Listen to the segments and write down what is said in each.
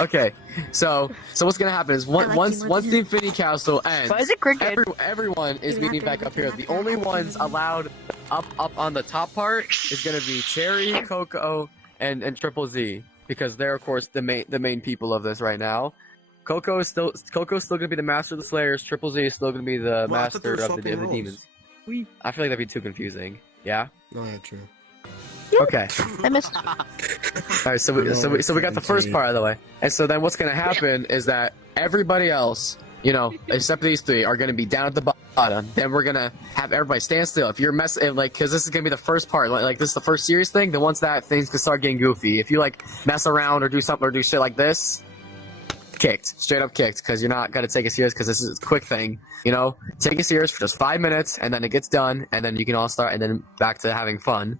Okay, so what's gonna happen is once the Infinity Castle ends, Why is it cricket? everyone is You meeting have back to- up here. you have The to- only have to- ones allowed up on the top part is gonna be Cherry, Coco, and Triple Z, because they're of course the main people of this right now. Coco's still gonna be the master of the Slayers. Triple Z is still gonna be the Well, I thought they master were of the swapping roles. demons. I feel like that'd be too confusing. Yeah. Oh, yeah, true. Okay. I missed. All right. So we got the first part out of the way, and so then what's gonna happen is that everybody else, you know, except these three, are gonna be down at the bottom. Then we're gonna have everybody stand still. If you're messing, like, because this is gonna be the first part, like this is the first serious thing. Then once that, things can start getting goofy. If you like mess around or do something or do shit like this, kicked, straight up kicked, because you're not gonna take it serious. Because this is a quick thing, you know. Take it serious for just 5 minutes, and then it gets done, and then you can all start, and then back to having fun.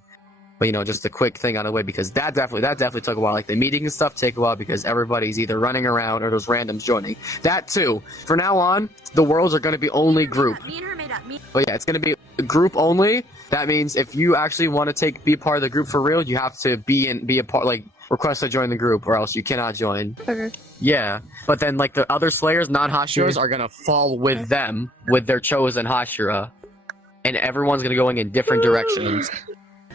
But you know, just a quick thing on the way, because that definitely took a while. Like the meeting and stuff take a while because everybody's either running around or those randoms joining. That too. For now on, the worlds are going to be only group. Me and her made up. But yeah, it's going to be group only. That means if you actually want to be part of the group for real, you have to be a part, like request to join the group, or else you cannot join. Okay. Yeah, but then like the other Slayers, non-Hashiras, are gonna fall with them, with their chosen Hashira, and everyone's gonna go in different directions.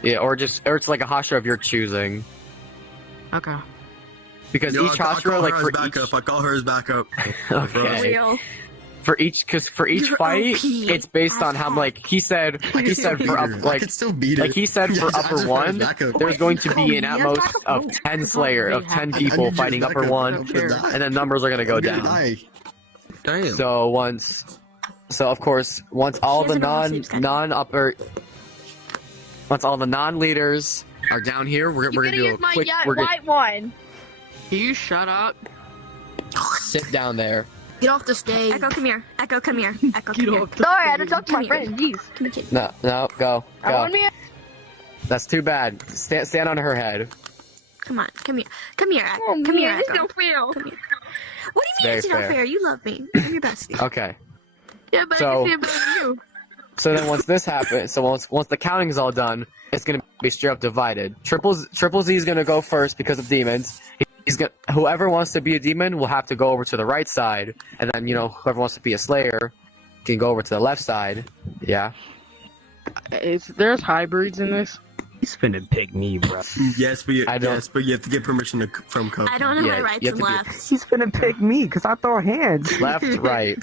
Yeah, or it's like a Hashira of your choosing, Okay. because Yo, each I'll Hashira, call like her for as backup. each, I call her as backup. okay, Real. for each You're fight, OP. it's based on how like he said for up I like could still beat her. like he said for Yeah, I upper just one, backup. there's going to be an Oh, at yeah, most backup. of 10 Slayer of 10 people fighting upper backup. one, I'm gonna die. and then numbers are gonna go I'm gonna down. die. Damn. So of course, once all She the doesn't know the same once all the non-leaders are down here, we're gonna do a quick. We're gonna one. Can you shut up? sit down there. Get off the stage. Echo, come here. Echo, come here. Echo, come here. Sorry, I had to talk to my Come here. friend. Jeez. Come here. No, go. I want me. That's too bad. Stand on her head. Come on. Come here. Come here. Oh, Come here. man, it's Echo. no fair. Come here. What do you mean Very it's not fair. fair? You love me. I'm your bestie. Okay. Yeah, but So- I can say about you. So then once this happens, so once the counting is all done, it's gonna be straight up divided. Triple Z is gonna go first because of demons. He's gonna, whoever wants to be a demon will have to go over to the right side, and then whoever wants to be a Slayer can go over to the left side. Yeah. There's hybrids in this. He's finna pick me, bro. Yes, but you I don't- have to get permission from Coco. I don't know Yeah, my rights you have and to be- lefts. He's finna pick me because I throw hands. Left, right.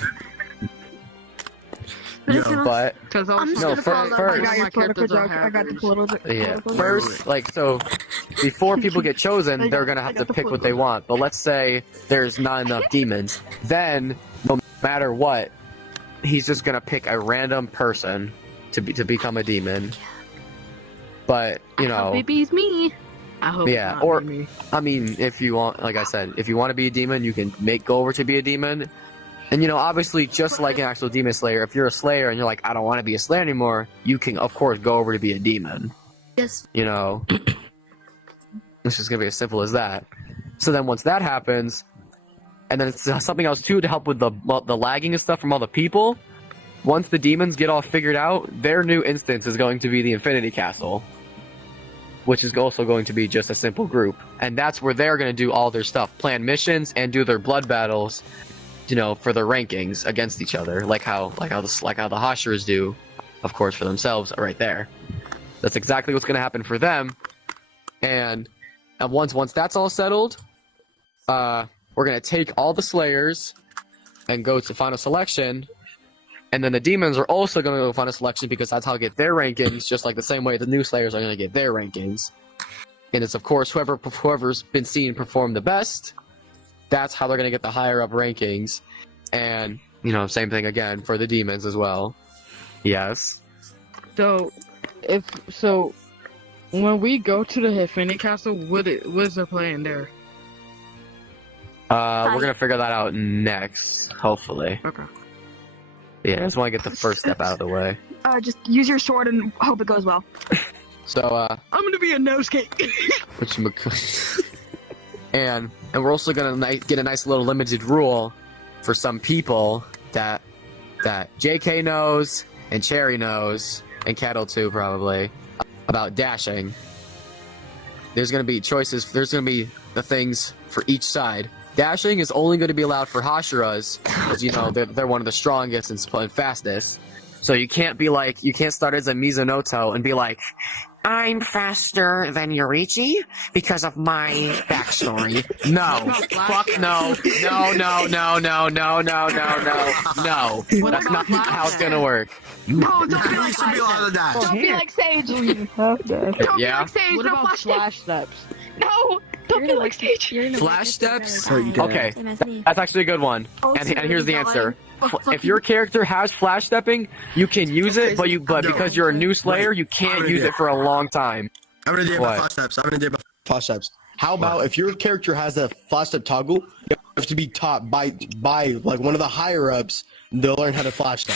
But Yo, if you But Because I'm just No, gonna follow first- I my got your political joke. I got the political. yeah, Wait, first, like, so before people get chosen, they're gonna have to pick what they want. But let's say there's not enough demons, then no matter what, he's just gonna pick a random person to become a demon. But Baby's me. I hope. Yeah, it's not or- me. I mean, if you want, like I said, if you want to be a demon, you can go over to be a demon. And obviously, just like an actual demon slayer, if you're a slayer and you're like, I don't want to be a slayer anymore, you can, of course, go over to be a demon. Yes. It's just gonna be as simple as that. So then once that happens, and then it's something else too to help with the lagging and stuff from all the people. Once the demons get all figured out, their new instance is going to be the Infinity Castle, which is also going to be just a simple group, and that's where they're going to do all their stuff, plan missions, and do their blood battles, for their rankings against each other, like how the Hashiras do, of course, for themselves right there. That's exactly what's going to happen for them. And once that's all settled, we're going to take all the Slayers and go to final selection. And then the demons are also going to go to final selection because that's how they get their rankings, just like the same way the new Slayers are going to get their rankings. And it's, of course, whoever's been seen perform the best, that's how they're going to get the higher up rankings. And, same thing again for the demons as well. Yes. So, when we go to the Infinity Castle, what is the plan there? We're going to figure that out next, hopefully. Okay. Yeah, I just want to get the first step out of the way. Just use your sword and hope it goes well. So, I'm gonna be a Nosuke. and we're also gonna get a nice little limited rule for some people that JK knows and Cherry knows and Kettle too probably about dashing. There's gonna be choices. There's gonna be the things for each side. Dashing is only going to be allowed for Hashiras, because, you know, they're one of the strongest and fastest. So you can't start as a Mizunoto and be like, I'm faster than Yorichi because of my backstory. No. Fuck no. No. That's not how it's gonna work. No, don't be You like should be allowed to dash. Don't be like Sage. Don't be Yeah? like Sage. What No about flash flash steps? No, don't be like Sage. Flash steps? Okay. Same as me. That's actually a good one. And here's the answer. If your character has flash stepping, you can use it, but because you're a new Slayer, you can't use it for a long time. I have an idea What? about flash steps. I have an idea about Flash steps. How about if your character has a flash step toggle, you have to be taught by like one of the higher ups. They'll learn how to flash step.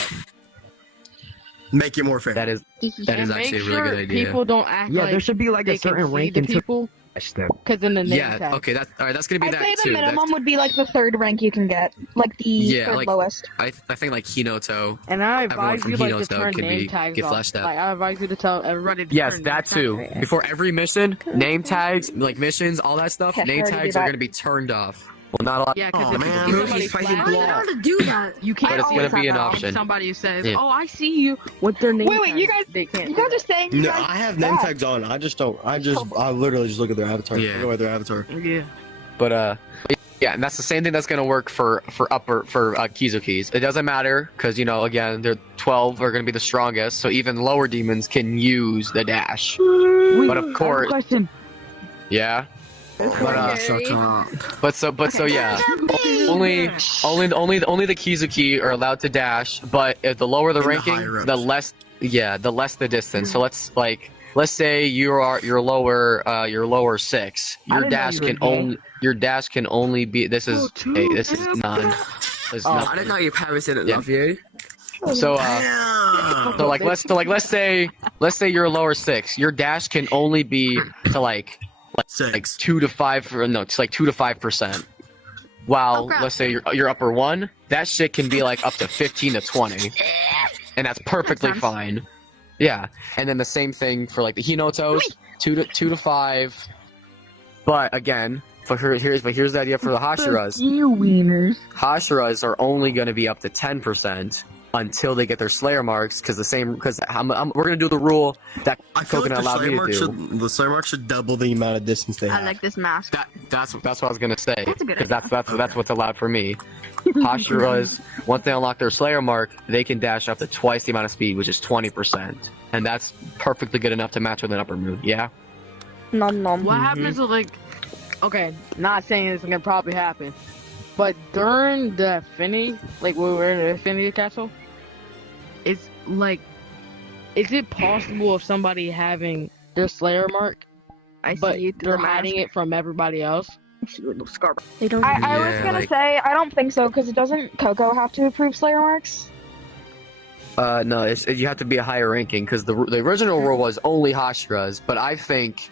make it more fair. That is And actually make a really sure good idea. people don't act Yeah, like there should be like they a certain can see rank the into people, step. because in the name yeah. tag. Okay, that's all right. That's gonna be I'd that say the too. minimum would be like the third rank you can get, like the Yeah, third like- lowest. I think like Hinoto. And I Everyone advise from you like to Hino's turn can name be- tags get off. flashed up. Like I advise you to tell everybody to Yes, turn that name too. tags. Before every mission, name tags, like missions, all that stuff, Yeah, name I already tags do are that. going to be turned off. Well, not a lot. Yeah, because Aw, if man. you Who's somebody fighting flash, I don't know how to do that. you can't But it's always going to be have an that option. Somebody says, Yeah. "Oh, I see you with their name." Wait, tag. you guys- they can't. You do guys are that. saying you No, guys I have name bad. tags on. I literally just look at their avatar. Yeah. I go by their avatar. Yeah. But yeah, and that's the same thing that's going to work for Kizukis. It doesn't matter because, you know, again, they're 12 are going to be the strongest, so even lower demons can use the dash. But of course, Question. yeah. But Shut up. but so yeah. Only the Kizuki are allowed to dash, but if the lower the And the ranking, higher ups. the less the distance. So let's say you're lower 6. I Your didn't know dash you were can gay. only be this is this is none. This is Oh, nothing. I didn't know your parents didn't Yeah. love you. So Damn. so let's say you're a lower 6. Your dash can only be to like 6. 2 to 5 or no, it's like 2 to 5%. While crap. let's say you're upper 1, that shit can be like up to 15 to 20. And that's perfectly Makes sense. fine. Yeah. And then the same thing for like the Hinotos, 2 to 5. But again, here's the idea for the Hashiras. You wieners. Hashiras are only going to be up to 10% until they get their Slayer marks, because we're going to do the rule that I feel like Coconut allowed me to do. the Slayer mark should double The amount of distance they I have. like this mask. That's what I was gonna say, That's a good because idea. that's what's allowed for me. Hashiras, once they unlock their Slayer mark, they can dash up to twice the amount of speed, which is 20%, and that's perfectly good enough to match with an upper moon. Yeah. Nom nom. What happens if, like, okay, not saying it's gonna probably happen, but during the Affinity, like when we're in the Affinity Castle, it's like, is it possible of somebody having their Slayer mark, I but see through they're the mask. hiding it from everybody else? They don't. I was Yeah, gonna like- say I don't think so because doesn't Coco have to approve Slayer marks? No, you have to be a higher ranking, because the original rule was only Hashiras, but I think,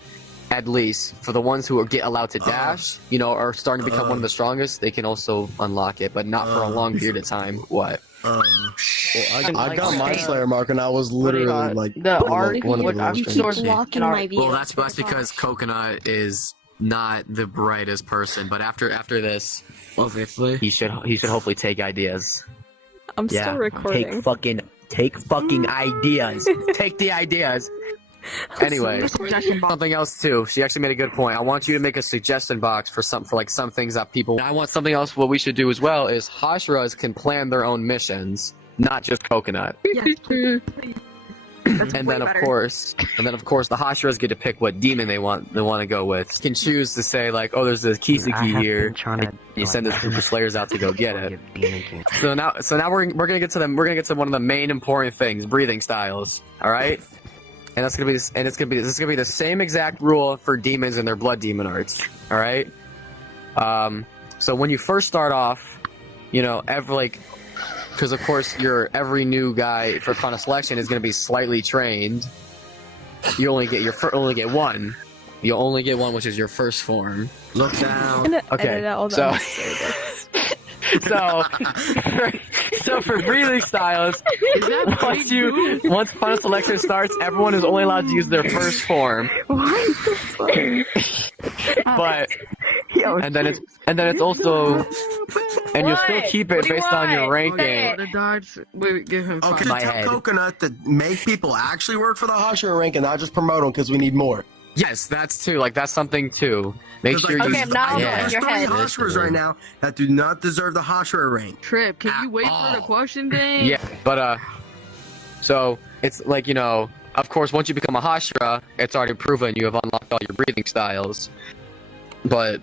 at least for the ones who get allowed to dash, you know, are starting to become one of the strongest, they can also unlock it, but not for a long period of time. What? Well, I Like, got my damn. Slayer mark and I was What do you literally got? like The art, one of what the I'm lowest sure- ranks. Blocking my view. Well, that's because Coconut is not the brightest person, but after this, Obviously. he should hopefully take ideas. I'm Yeah, still recording. Take fucking ideas. Take the ideas. Anyway, Suggestion box. something else too. She actually made a good point. I want you to make a suggestion box for some things that people. I want something else. What we should do as well is Hashiras can plan their own missions, not just Coconut. Yes, please. That's And way then of better. course, the Hashiras get to pick what demon they want to go with. You can choose to say like, oh, there's the I Kizuki have here. been trying to, You send this group of Slayers out to go get it. Demon King. So now we're gonna get to them. We're gonna get to one of the main important things: breathing styles. All right, and this is gonna be the same exact rule for demons and their blood demon arts. All right. So when you first start off, you know, because of course every new guy for Final Selection is gonna be slightly trained. You only get one. You only get one, which is your first form. Look down. Okay, so for breathing styles, Is that once Final Selection starts, everyone is only allowed to use their first form. But and then it's also, and you'll still What? keep What it do you based on your want? ranking. Say it. The dogs. Wait, give him Okay, five. My tell head. Coconut to make people actually work for the Hashira rank and not just promote them because we need more. Yes, that's too. Like that's something too. Make sure you. Okay, now yeah. in There's your 30 head. Hashiras right now that do not deserve the Hashira rank. Trip, can you wait for the question thing? Yeah, but so it's like, you know, of course, once you become a Hashira, it's already proven you have unlocked all your breathing styles. But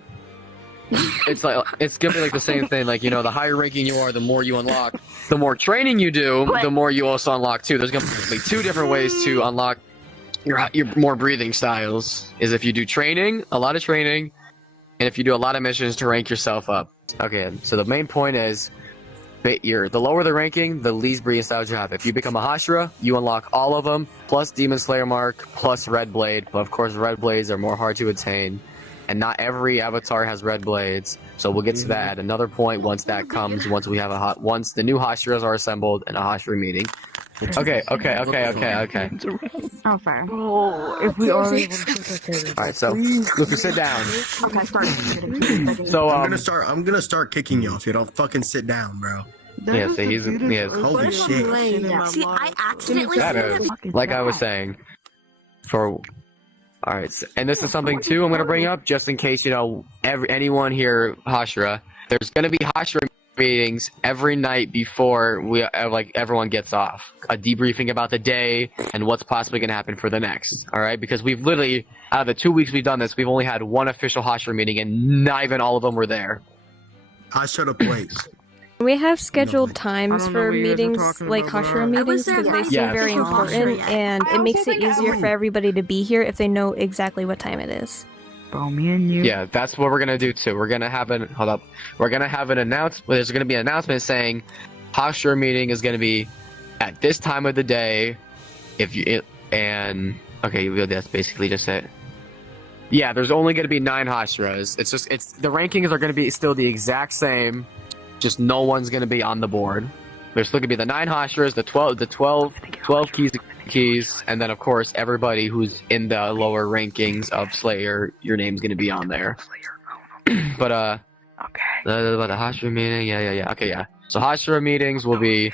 it's gonna be like the same thing. Like, you know, the higher ranking you are, the more you unlock. The more training you do, the more you also unlock too. There's gonna be two different ways to unlock your more breathing styles. Is if you do training, a lot of training, and if you do a lot of missions to rank yourself up. Okay, so the main point is, the lower the ranking, the least breathing styles you have. If you become a Hashira, you unlock all of them, plus Demon Slayer Mark, plus Red Blade. But of course, Red Blades are more hard to attain, and not every avatar has Red Blades. So we'll get to that at another point once that comes. Once we have once the new Hashiras are assembled in a Hashira meeting. Okay. Oh, fair. Oh, if we are able to All right, so Luca, sit down. Okay, start. So I'm gonna start kicking you if you don't fucking sit down, bro. yeah, so Holy shit. See, I accidentally that said is, it. like I was saying, all right, and this is something too I'm gonna bring up just in case, you know, anyone here Hashira. There's gonna be Hashira meetings every night before we like everyone gets off, a debriefing about the day and what's possibly going to happen for the next. All right, because we've literally, out of the 2 weeks we've done this, we've only had one official Hashira meeting and not even all of them were there. I shut up late. We have scheduled I times don't know for what you guys are meetings talking like about, Hashira bro. meetings I was because they there seem last very night. important Yeah. and it makes it easier for everybody to be here if they know exactly what time it is. Bro, me and you. Yeah, that's what we're gonna do too. We're gonna have an announcement. There's gonna be an announcement saying Hashira meeting is gonna be at this time of the day. That's basically just it. Yeah, there's only gonna be 9 Hashiras. It's the rankings are gonna be still the exact same, just no one's gonna be on the board. There's still gonna be the 9 Hashiras, the 12 keys, and then of course everybody who's in the lower rankings of Slayer, your name's gonna be on there. But about the Hashira meeting, yeah. Okay, yeah. So Hashira meetings will be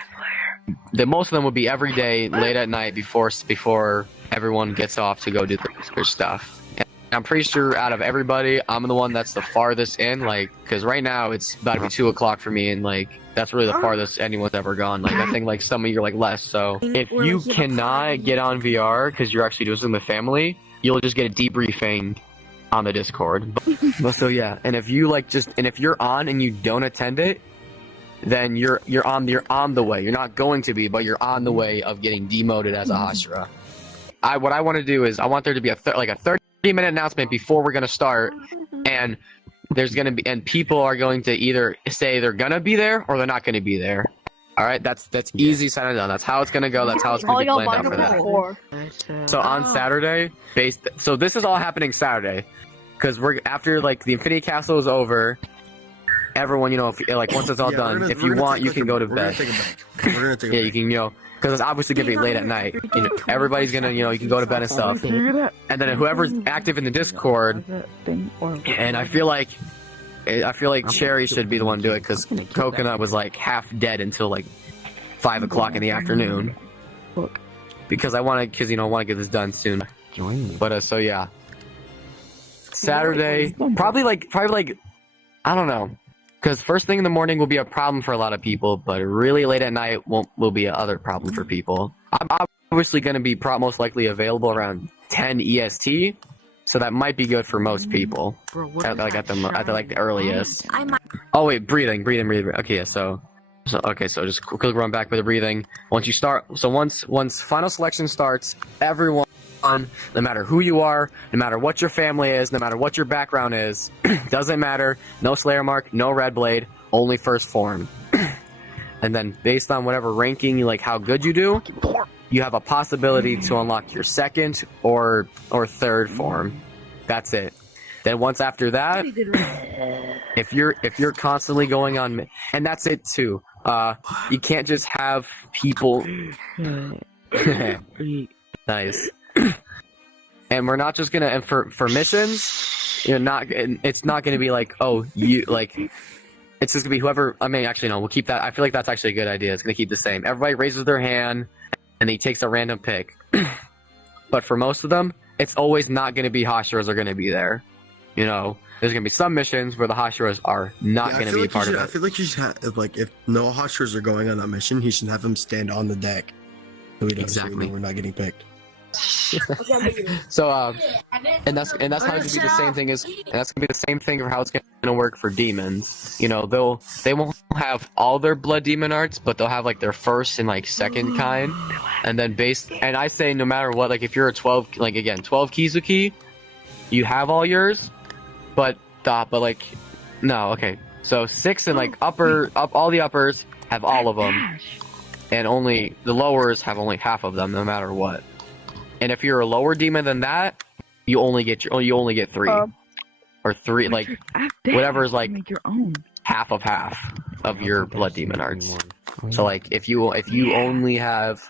most of them will be every day, late at night before everyone gets off to go do their stuff. And I'm pretty sure out of everybody, I'm the one that's the farthest in, like, because right now it's about to be 2 o'clock for me, and like that's really the farthest anyone's ever gone. Like I think like some of you are like less. So if you cannot get on VR because you're actually doing something with family, you'll just get a debriefing on the Discord. But so yeah, and if you if you're on and you don't attend it, then you're on the way. You're not going to be, but you're on the way of getting demoted as a Hashira. What I want to do is I want there to be a 30-minute announcement before we're gonna start, and there's gonna be people are going to either say they're gonna be there or they're not gonna be there. All right, that's easy said and done. That's how it's gonna go. That's how it's gonna be planned out for that. So on Saturday, so this is all happening Saturday, because we're after like the Infinity Castle is over. Everyone, you know, once it's all done, if you want, you can go to bed. We're gonna take a Yeah, you can, you know, because it's obviously gonna be late at night. You know, everybody's gonna, you know, you can go to bed and stuff. And then whoever's active in the Discord, and I feel like Cherry should be the one to do it because Coconut was like half dead until like 5 o'clock in the afternoon. Because I want to get this done soon. But so yeah, Saturday, probably like I don't know. Because first thing in the morning will be a problem for a lot of people, but really late at night will be another problem for people. I'm obviously going to be most likely available around 10 EST, so that might be good for most people. Bro, At the earliest. I might. Oh wait, breathing. Okay, yeah, so just quickly run back with the breathing. Once you start, so once final selection starts, everyone, no matter who you are, no matter what your family is, no matter what your background is, doesn't matter. No Slayer Mark, no Red Blade, only first form. And then based on whatever ranking, like how good you do, you have a possibility to unlock your second or third form. That's it. Then once after that, if you're constantly going on, and that's it too. You can't just have people. Nice. And we're not just gonna, and for missions, It's not gonna be like, oh, you like. It's just gonna be whoever. I mean, actually, no. We'll keep that. I feel like that's actually a good idea. It's gonna keep the same. Everybody raises their hand, and he takes a random pick. But for most of them, it's always not gonna be Hashiras are gonna be there. You know, there's gonna be some missions where the Hashiras are not gonna be part of I it. feel like you should have, like, if no Hashiras are going on that mission, he should have them stand on the deck. So we don't Exactly. we're not getting picked. So, and that's how it's gonna be the same thing as, and that's gonna be the same thing for how it's gonna work for demons. You know, they won't have all their blood demon arts, but they'll have like their first and like second kind, and then and I say no matter what, like if you're a 12, like again 12 Kizuki, you have all yours, but like no, okay, so 6 and like all the uppers have all of them, and only the lowers have only half of them, no matter what. And if you're a lower demon than that, you only get 3 or 3, like whatever is like half of your blood demon arts. So like if you only have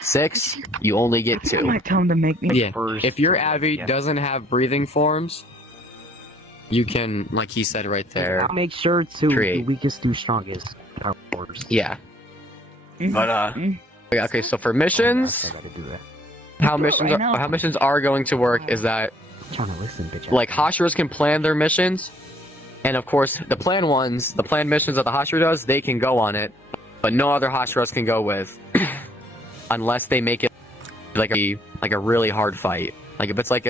6, you only get 2. might tell him to make me Yeah. If your Abby doesn't have breathing forms, you can, like he said right there. I'll make sure to create. the weakest to strongest powers. Yeah. But okay, so for missions, I gotta do that. how missions are going to work is that I'm trying to listen, bitch. like Hashiras can plan their missions, and of course the planned missions that the Hashira does, they can go on it, but no other Hashiras can go with, unless they make it like a really hard fight. Like if it's like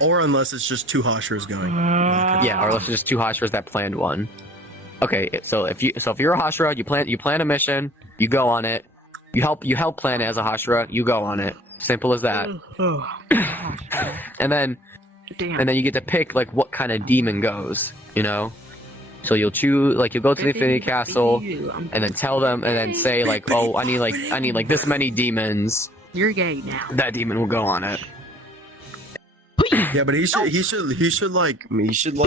Or unless it's just 2 Hashiras going. yeah, or unless it's just 2 Hashiras that planned one. Okay, so if you're a Hashira, you plan a mission, you go on it, you help plan it as a Hashira, you go on it. Simple as that. and then you get to pick like what kind of demon goes, you know? So you'll choose, like you'll go to the Infinity Castle and then tell them and then say like, oh, I need like this many demons. You're gay now. That demon will go on it. Yeah, but he should like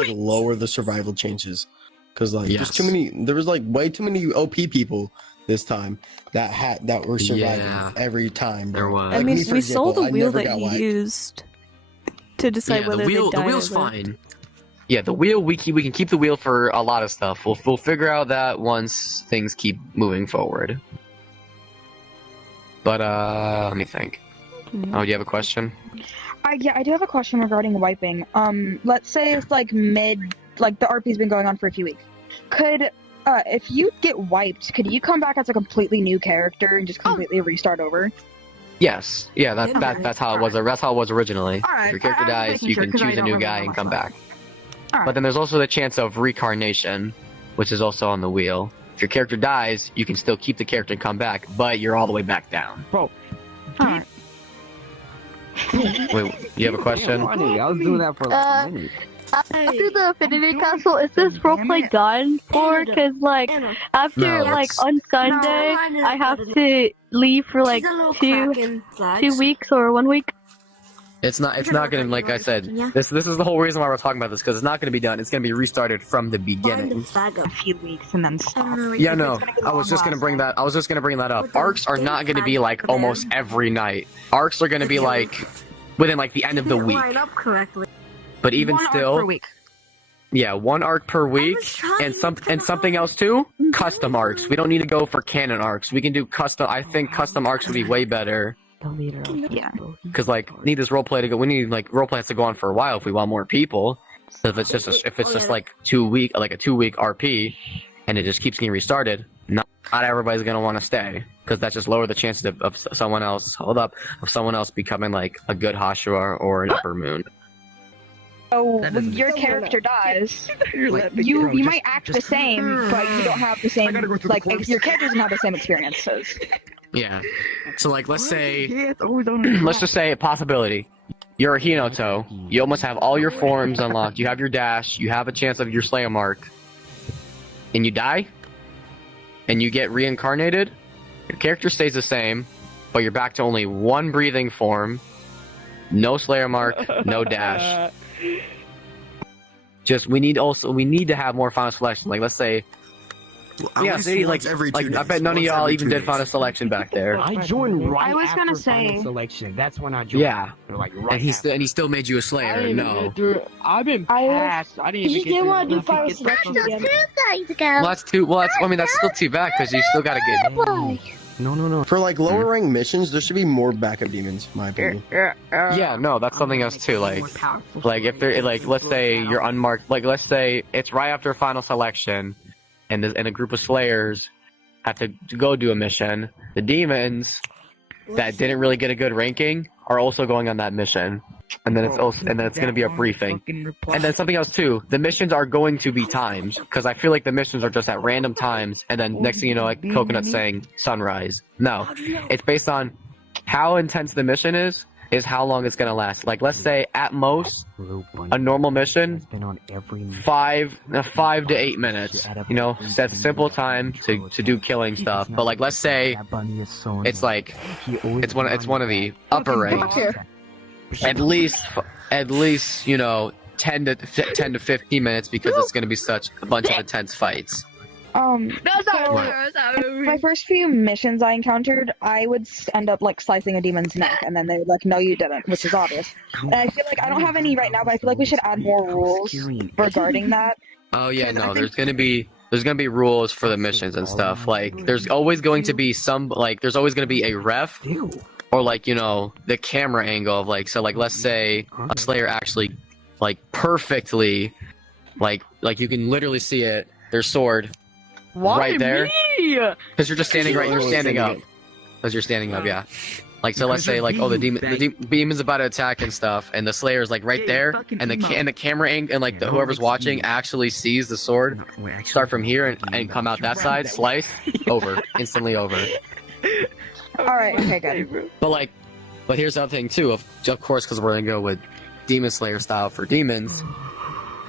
lower the survival chances, because like there was like way too many OP people this time that were surviving every time. Bro. There was. I Like mean, me, for we saw example, the I wheel never that got you wiped. used to decide whether the they died wheel's or lived. fine. Yeah, the wheel we can keep the wheel for a lot of stuff. We'll figure out that once things keep moving forward. But let me think. Oh, do you have a question? Yeah, I do have a question regarding wiping. Let's say it's like the RP's been going on for a few weeks. Could, if you get wiped, could you come back as a completely new character and just completely restart over? Yes. Yeah, that's how it was. That's how it was originally. Alright, If your character I was dies, making you sure, can 'cause I choose a don't new remember guy and much come about back. Alright. But then there's also the chance of reincarnation, which is also on the wheel. If your character dies, you can still keep the character and come back, but you're all the way back down. Alright. Wait, you have a question? Funny, I was doing that for like a minute. After the Infinity Castle, is this roleplay done for? Because, like, after, No, like, on Sunday, I have to leave for, like, 2 weeks or 1 week. It's not gonna, like I said, this is the whole reason why we're talking about this, because it's not gonna be done. It's gonna be restarted from the beginning. A few weeks and then stop. Yeah, no, I was just gonna bring that up. Arcs are not gonna be like almost every night. Arcs are gonna be like within like the end of the week. Line up correctly. But even One arc still, per week. yeah, 1 arc per week, and something else too. Custom arcs. We don't need to go for canon arcs. We can do custom. I think custom arcs would be way better. Yeah. Because like need this roleplay to go. We need like roleplay has to go on for a while if we want more people. So if it's just like 2 week, like a 2 week RP, and it just keeps getting restarted, not everybody's gonna want to stay, because that's just lower the chances of someone else. Of someone else becoming like a good Hashira or an Upper Moon. So when your character dies, you might act the same, but you don't have the same, like, your character doesn't have the same experiences. Yeah. So like let's just say a possibility. You're a Hinoto. You almost have all your forms unlocked. You have your dash. You have a chance of your Slayer mark. And you die. And you get reincarnated. Your character stays the same, but you're back to only 1 breathing form. No Slayer mark. No dash. Just we need to have more final selection. Like let's say At Yeah, least see, once every 2 I days. bet none of Once y'all every even 2 did days. final selection back there. I joined right I was after gonna final say- selection. That's when I joined. Yeah. Like right And he after. still made you a I Slayer. didn't even No. get through. I've been I was- passed. I didn't even get through. want to do nothing. fire Get selection through. again. Well, that's too. Well, that's. I mean, that's still too bad because you still gotta get. No. For like lower rank missions, there should be more backup demons, in my opinion. Yeah, no, that's something else too. Like if they're like, let's say you're unmarked. Like, let's say it's right after final selection, and a group of Slayers have to go do a mission. The demons that didn't really get a good ranking are also going on that mission, and then it's going to be a briefing. And then something else too. The missions are going to be timed because I feel like the missions are just at random times, and then next thing you know, like Coconut saying sunrise. No, it's based on how intense the mission is how long it's gonna last. Like let's say at most a normal mission Has been on every 5 to 8 minutes. You know, set simple time to do killing stuff. But like let's say it's like it's one of the upper ranks. At least you know 10 to 15 minutes because it's going to be such a bunch of intense fights. My first few missions I encountered, I would end up like slicing a demon's neck, and then they were like, "No, you didn't," which is obvious. And I feel like I don't have any right now, but I feel like we should add more rules regarding that. Oh yeah, no, there's gonna be rules for the missions and stuff. Like there's always going to be there's always gonna be a ref or like, you know, the camera angle of like, so like let's say a Slayer actually like perfectly like you can literally see it, their sword right there. Because you're just standing right, you're standing up. Because you're standing up, yeah. Like so, let's say like, oh, the demon's about to attack and stuff, and the Slayer's like right there, and the camera angle and like whoever's watching actually sees the sword start from here and come out that side, slice, over, instantly over. All right, okay, good. But here's the other thing too. Of course, because we're gonna go with Demon Slayer style for demons.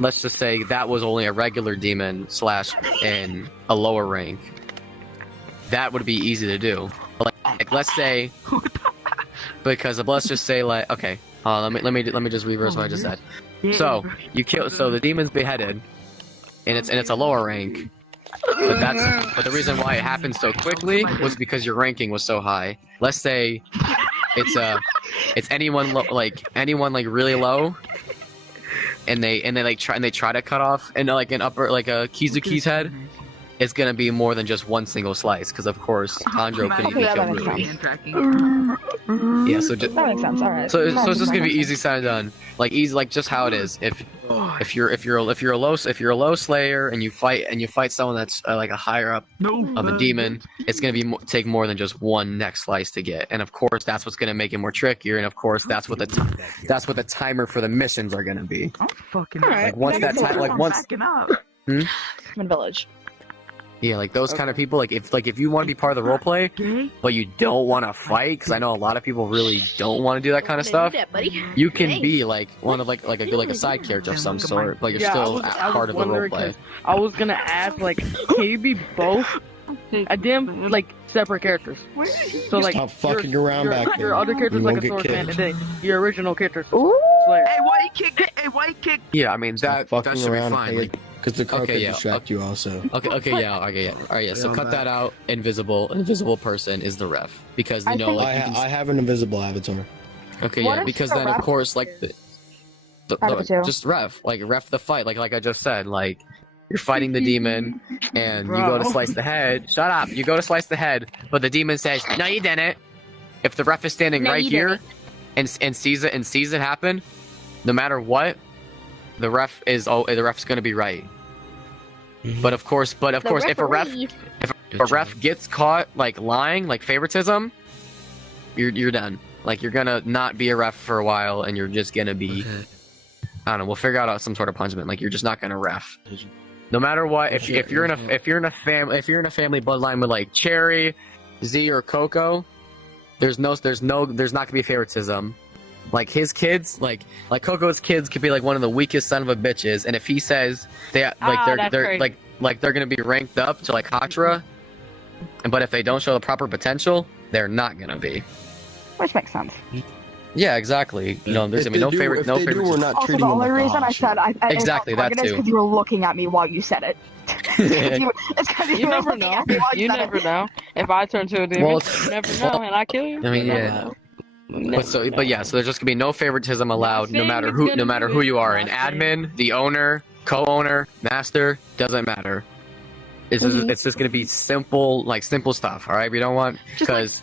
Let's just say that was only a regular demon / in a lower rank. That would be easy to do. But like let's say, because let's just say like, okay, let me just reverse what I just said. So so the demon's beheaded, and it's a lower rank. But the reason why it happened so quickly was because your ranking was so high. Let's say it's anyone like really low, and they try to cut off and like an upper like a Kizuki's head. It's gonna be more than just one single slice, because of course Tanjiro couldn't even kill Rui. Yeah, so just, That makes sense. All right. so it's just gonna be easy said and done, like easy, like just how it is. If you're a low Slayer and you fight someone that's like a higher up of a demon, it's gonna take more than just one neck slice to get, and of course that's what's gonna make it more trickier, and of course that's what the timer for the missions are gonna be. I'm fucking Like once that time, like once. Human Village. Yeah, like those kind of people. Like if you want to be part of the roleplay, but you don't want to fight, because I know a lot of people really don't want to do that kind of stuff. You can be like one of like a side character of some sort, but you're still part of the roleplay. I was gonna ask, like, can you be both? Damn, like separate characters. So like, Stop fucking around back your there. other character's You like won't a get swordsman, and killed. then your original character's Ooh. Slayer. Why you kick? Yeah, I mean that fucking should be around, fine. Like, because the car Okay, could yeah, distract you also. okay, yeah. All right, yeah. So cut that out. Invisible person is the ref, because you I know think- like you can I have an invisible avatar. Okay, What yeah, is because the then of ref? course like Out of the two. just ref the fight, like I just said, like you're fighting the demon and you go to slice the head. Shut up! You go to slice the head, but the demon says, "No, you didn't." If the ref is standing No, right you here and sees it happen, no matter what, the ref's going to be right. But of course, if a ref gets caught like lying, like favoritism, you're done. Like you're gonna not be a ref for a while, and you're just gonna be. I don't know. We'll figure out some sort of punishment. Like you're just not gonna ref. No matter what, if you're in a family bloodline with like Cherry, Z, or Coco, there's not gonna be favoritism. Like his kids, like Coco's kids could be like one of the weakest son of a bitches, and if he says they're gonna be ranked up to like Hatra, but if they don't show the proper potential, they're not gonna be. Which makes sense. Yeah, exactly. You know, there's If gonna be they no do- favorite, if no they do, favorites. we're not Also, treating the them only like reason I shit. said I Exactly, that is too. because you were looking at me while you said it. It's because You were never looking know. at me while You said never it. know. If I turn to a demon, Well, you never know, and I kill you. I mean, you never yeah. know. But yeah, so there's just gonna be no favoritism allowed, no saying matter it's who, gonna no matter do who it. you are, Not an saying- admin, the owner, co-owner, master, doesn't matter. It's just gonna be simple, like simple stuff. All right, we don't want because.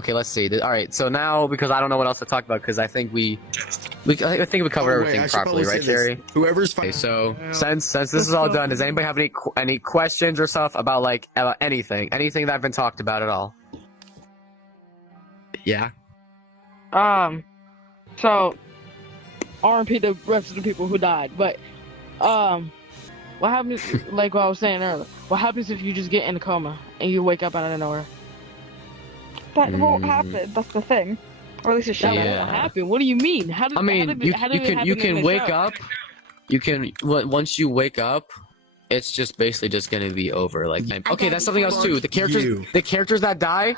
Okay, let's see. All right, so now because I don't know what else to talk about because I think I think we covered Oh, wait, everything I should properly, probably right, say this. Jerry? Whoever's Okay, fine. so since this is all done, does anybody have any questions or stuff about like anything that I've been talked about at all? Yeah. So, RIP the rest of the people who died. But, what happens? Like what I was saying earlier. What happens if you just get in a coma and you wake up out of nowhere? That won't happen. That's the thing. Or at least it should. That Yeah. won't happen. What do you mean? How did? I mean, how did you how did it can happen in the wake show? up. You can once you wake up, it's just basically just gonna be over. Like okay, that's something else too. The characters that die,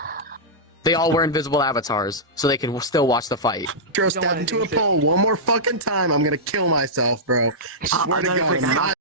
they all wear invisible avatars, so they can still watch the fight. Throw stabbed into a pole one more fucking time, I'm gonna kill myself, bro. Swear to God, I'm not